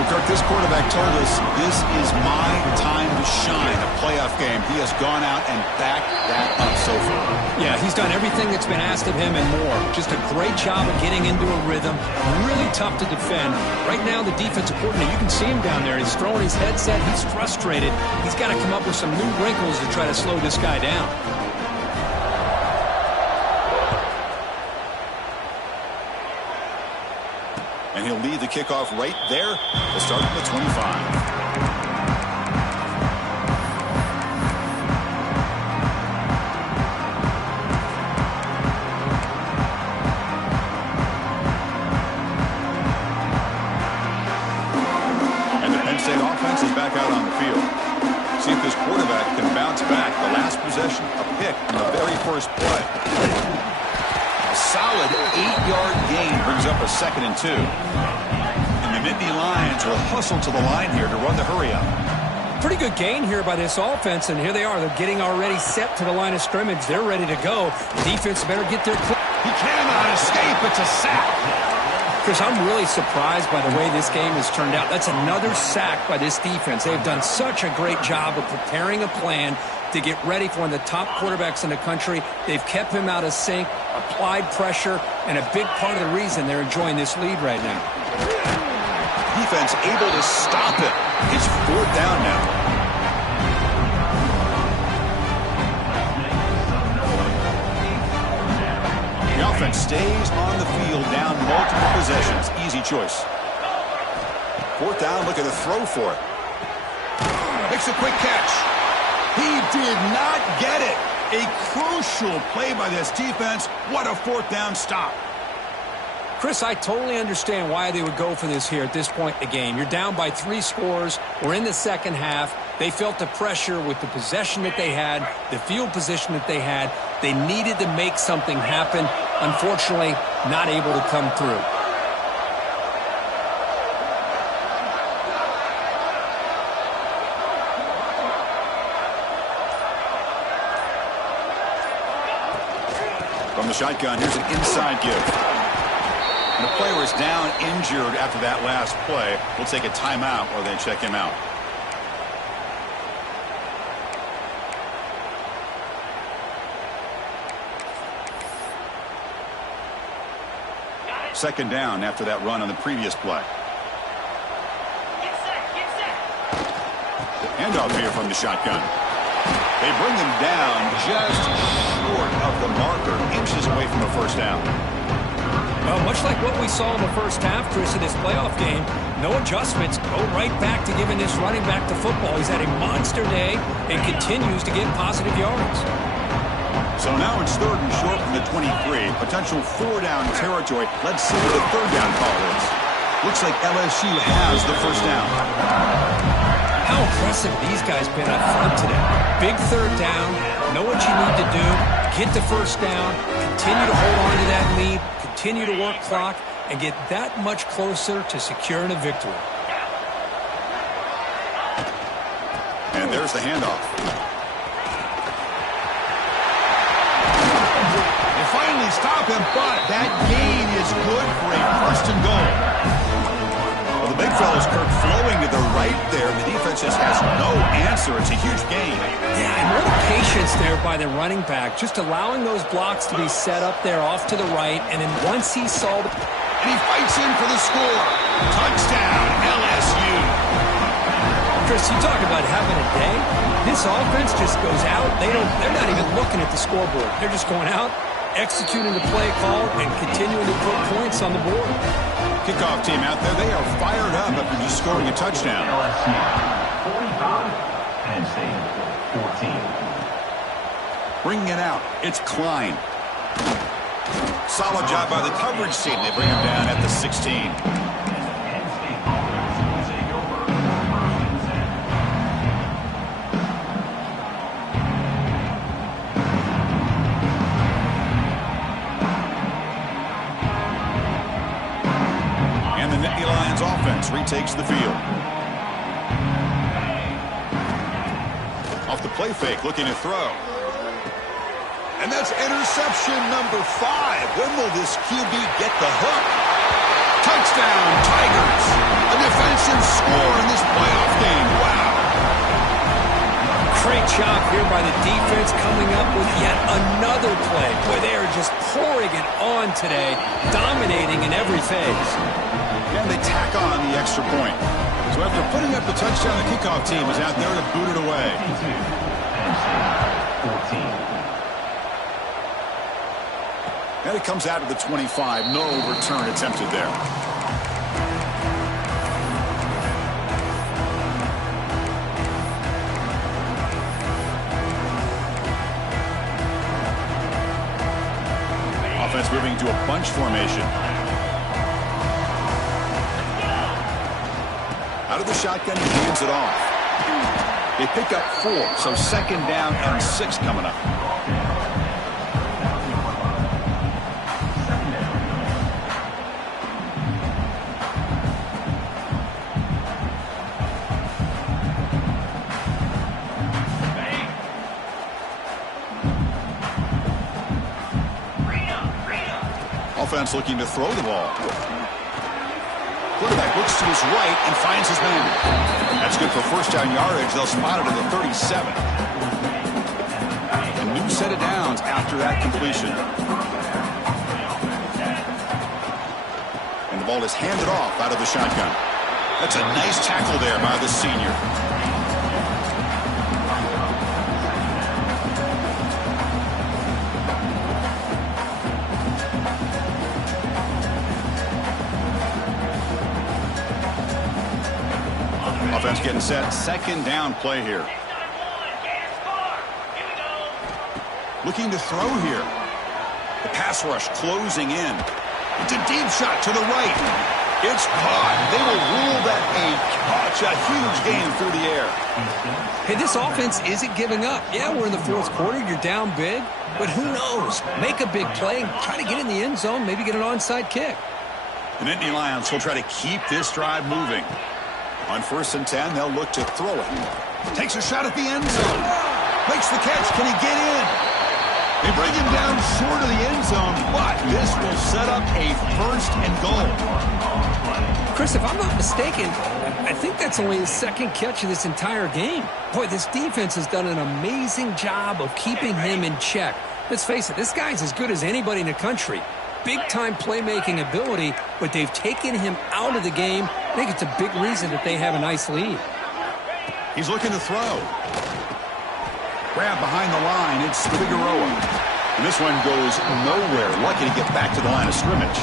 Well, Kirk, this quarterback told us this is my time to shine, a playoff game. He has gone out and backed that up so far. Yeah, he's done everything that's been asked of him and more. Just a great job of getting into a rhythm. Really tough to defend. Right now, the defensive coordinator, you can see him down there. He's throwing his headset. He's frustrated. He's got to come up with some new wrinkles to try to slow this guy down. And he'll lead the kickoff right there to start at the 25. And the Penn State offense is back out on the field. See if this quarterback can bounce back. The last possession, a pick on the very first play. A solid 8-yard gain brings up a 2nd and 2. And the Nittany Lions will hustle to the line here to run the hurry up. Pretty good gain here by this offense, and here they are. They're getting already set to the line of scrimmage. They're ready to go. The defense better get their... He cannot escape. It's a sack. Chris, I'm really surprised by the way this game has turned out. That's another sack by this defense. They've done such a great job of preparing a plan to get ready for one of the top quarterbacks in the country. They've kept him out of sync, applied pressure, and a big part of the reason they're enjoying this lead right now. Defense able to stop it. It's 4th down now. The offense stays on the field down multiple possessions. Easy choice. 4th down, look at the throw for it. Makes a quick catch. He did not get it. A crucial play by this defense. What a 4th down stop. Chris, I totally understand why they would go for this here at this point in the game. You're down by 3 scores. We're in the second half. They felt the pressure with the possession that they had, the field position that they had. They needed to make something happen. Unfortunately, not able to come through. From the shotgun, here's an inside give. And the player is down injured after that last play. We'll take a timeout while they check him out. Second down after that run on the previous play. Handoff here from the shotgun. They bring him down just short of the marker, inches away from a first down. Well, much like what we saw in the first half, Chris, in this playoff game, no adjustments. Go right back to giving this running back to football. He's had a monster day and continues to get positive yards. So now it's third and short from the 23. Potential four-down territory. Let's see what the third down call is. Looks like LSU has the first down. How impressive these guys been up front today. Big third down. Know what you need to do. Get the first down. Continue to hold on to that lead. Continue to work clock. And get that much closer to securing a victory. And there's the handoff. Finally stop him, but that gain is good for a first and goal. Well, the big fellow's Kirk flowing to the right there. The defense just has no answer. It's a huge gain. Yeah, and what a patience there by the running back, just allowing those blocks to be set up there off to the right, and then once he saw the... And he fights in for the score. Touchdown, LSU. Chris, you talk about having a day. This offense just goes out. They're not even looking at the scoreboard. They're just going out, executing the play call, and continuing to put points on the board. Kickoff team out there, they are fired up after just scoring a touchdown. 45, Penn State 14. Bringing it out, it's Klein. Solid job by the coverage team. They bring him down at the 16. Offense retakes the field. Off the play fake, looking to throw. And that's interception number 5. When will this QB get the hook? Touchdown, Tigers. A defensive score in this playoff game. Wow. Great job here by the defense coming up with yet another play. Boy, they are just pouring it on today, dominating in every phase. And they tack on the extra point. So after putting up the touchdown, the kickoff team is out there to boot it away. 14. And it comes out of the 25. No return attempted there. Offense moving to a bunch formation. Out of the shotgun, he hands it off. They pick up 4, so second down and 6 coming up. Offense looking to throw the ball. Quarterback looks to his right and finds his man. That's good for first down yardage. They'll spot it at the 37. A new set of downs after that completion. And the ball is handed off out of the shotgun. That's a nice tackle there by the senior. Offense getting set. Second down play here. Looking to throw here. The pass rush closing in. It's a deep shot to the right. It's caught. They will rule that a catch. A huge gain through the air. Hey, this offense isn't giving up. Yeah, we're in the fourth quarter. You're down big. But who knows? Make a big play. Try to get in the end zone. Maybe get an onside kick. The Nittany Lions will try to keep this drive moving. On 1st and 10, they'll look to throw it. Takes a shot at the end zone. Makes the catch. Can he get in? They bring him down short of the end zone, but this will set up a 1st and goal. Chris, if I'm not mistaken, I think that's only his 2nd catch of this entire game. Boy, this defense has done an amazing job of keeping him in check. Let's face it, this guy's as good as anybody in the country. Big-time playmaking ability, but they've taken him out of the game. I think it's a big reason that they have a nice lead. He's looking to throw. Grab behind the line, it's Figueroa. And this one goes nowhere. Lucky to get back to the line of scrimmage.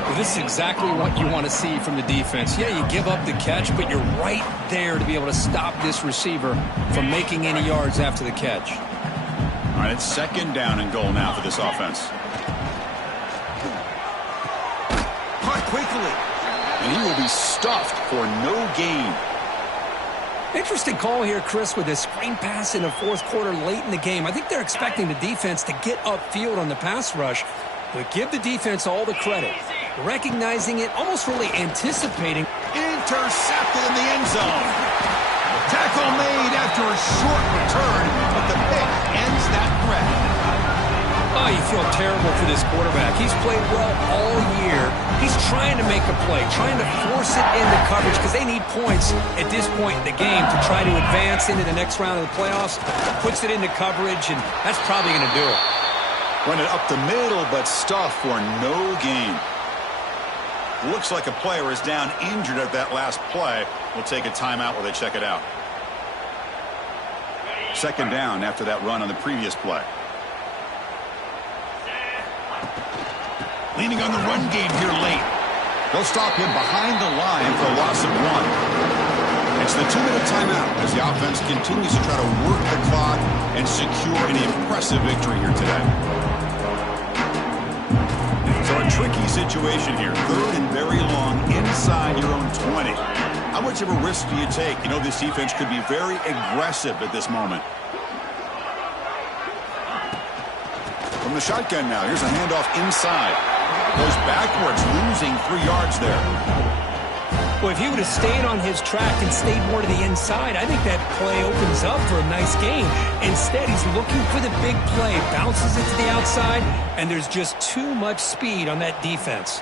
Well, this is exactly what you want to see from the defense. Yeah, you give up the catch, but you're right there to be able to stop this receiver from making any yards after the catch. All right, it's 2nd down and goal now for this offense. Caught quickly. And he will be stuffed for no gain. Interesting call here, Chris, with this screen pass in the 4th quarter late in the game. I think they're expecting the defense to get upfield on the pass rush, but give the defense all the credit. Recognizing it, almost really anticipating. Intercepted in the end zone. Tackle made after a short return, but the pick ends that threat. Oh, you feel terrible for this quarterback. He's played well all year. He's trying to make a play, trying to force it into coverage because they need points at this point in the game to try to advance into the next round of the playoffs. Puts it into coverage, and that's probably going to do it. Run it up the middle, but stuff for no gain. Looks like a player is down injured at that last play. We'll take a timeout while they check it out. 2nd down after that run on the previous play. Leaning on the run game here late. They'll stop him behind the line for a loss of 1. It's the 2-minute timeout as the offense continues to try to work the clock and secure an impressive victory here today. So a tricky situation here. 3rd and very long inside your own 20. How much of a risk do you take? You know, this defense could be very aggressive at this moment. From the shotgun now, here's a handoff inside. Goes backwards, losing 3 yards there. Well, if he would have stayed on his track and stayed more to the inside, I think that play opens up for a nice game. Instead, he's looking for the big play, bounces it to the outside, and there's just too much speed on that defense.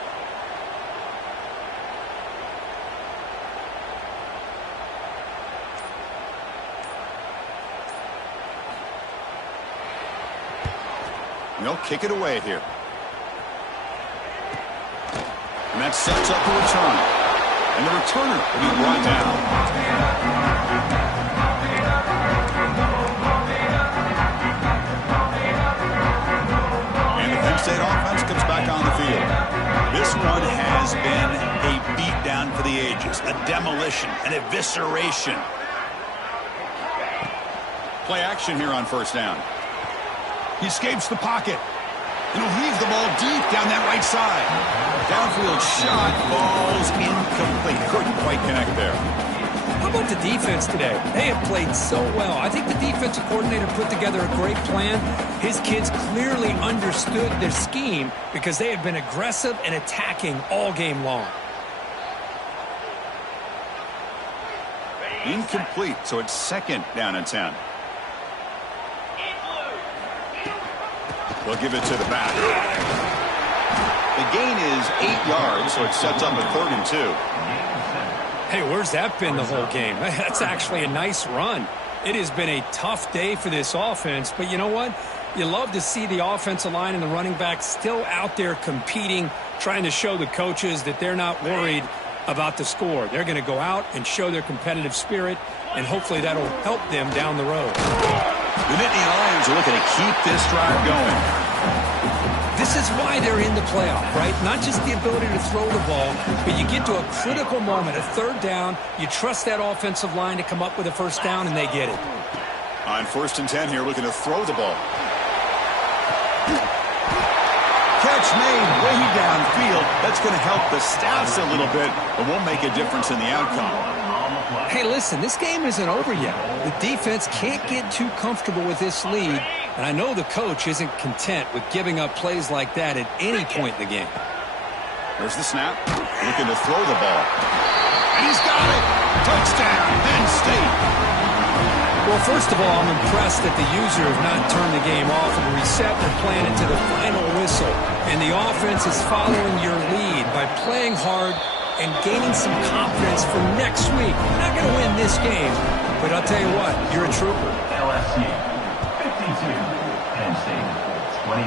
They'll kick it away here. And that sets up a return. And the returner will be brought down. And the Penn State offense comes back on the field. This one has been a beatdown for the ages. A demolition, an evisceration. Play action here on 1st down. He escapes the pocket. And he'll heave the ball deep down that right side. Downfield shot falls incomplete. Couldn't quite connect there. How about the defense today? They have played so well. I think the defensive coordinator put together a great plan. His kids clearly understood their scheme because they have been aggressive and attacking all game long. Incomplete, so it's 2nd down and 10. They'll give it to the back. The gain is 8 yards, so it sets up a 3rd and 2. Hey, where's that been the whole game? That's actually a nice run. It has been a tough day for this offense, but you know what? You love to see the offensive line and the running back still out there competing, trying to show the coaches that they're not worried about the score. They're going to go out and show their competitive spirit, and hopefully that'll help them down the road. The Nittany Lions are looking to keep this drive going. This is why they're in the playoff, right? Not just the ability to throw the ball, but you get to a critical moment, a 3rd down, you trust that offensive line to come up with a 1st down, and they get it. On 1st and 10 here, looking to throw the ball. Catch made way downfield. That's going to help the stats a little bit, but won't make a difference in the outcome. Hey, listen, this game isn't over yet. The defense can't get too comfortable with this lead, and I know the coach isn't content with giving up plays like that at any point in the game. There's the snap. Looking to throw the ball. And he's got it. Touchdown, Penn State. Well, first of all, I'm impressed that the user has not turned the game off and reset their plan into the final whistle. And the offense is following your lead by playing hard and gaining some confidence for next week. We're not going to win this game, but I'll tell you what, you're a trooper. LSU 52, Penn State 21.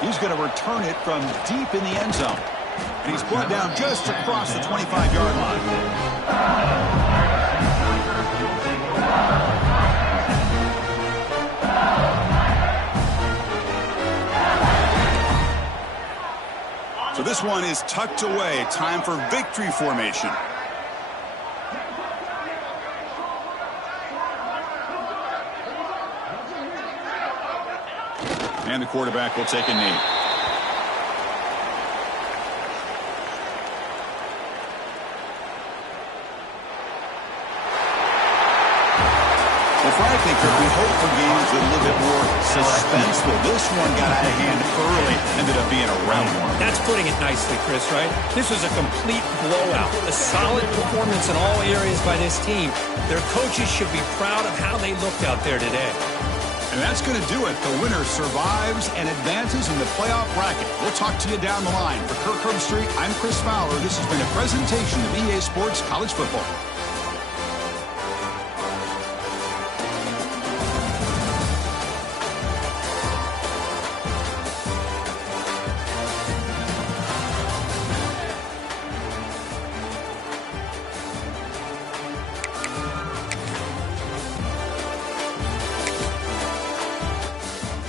He's going to return it from deep in the end zone. And he's brought down just across the 25-yard line. So this one is tucked away. Time for victory formation. And the quarterback will take a knee. Well, frankly, Kirk, we hope for games with a little bit more suspenseful. This one got out of hand early, ended up being a round one. That's putting it nicely, Chris, right? This was a complete blowout. A solid performance in all areas by this team. Their coaches should be proud of how they looked out there today. And that's going to do it. The winner survives and advances in the playoff bracket. We'll talk to you down the line. For Kirk Herbstreit, I'm Chris Fowler. This has been a presentation of EA Sports College Football.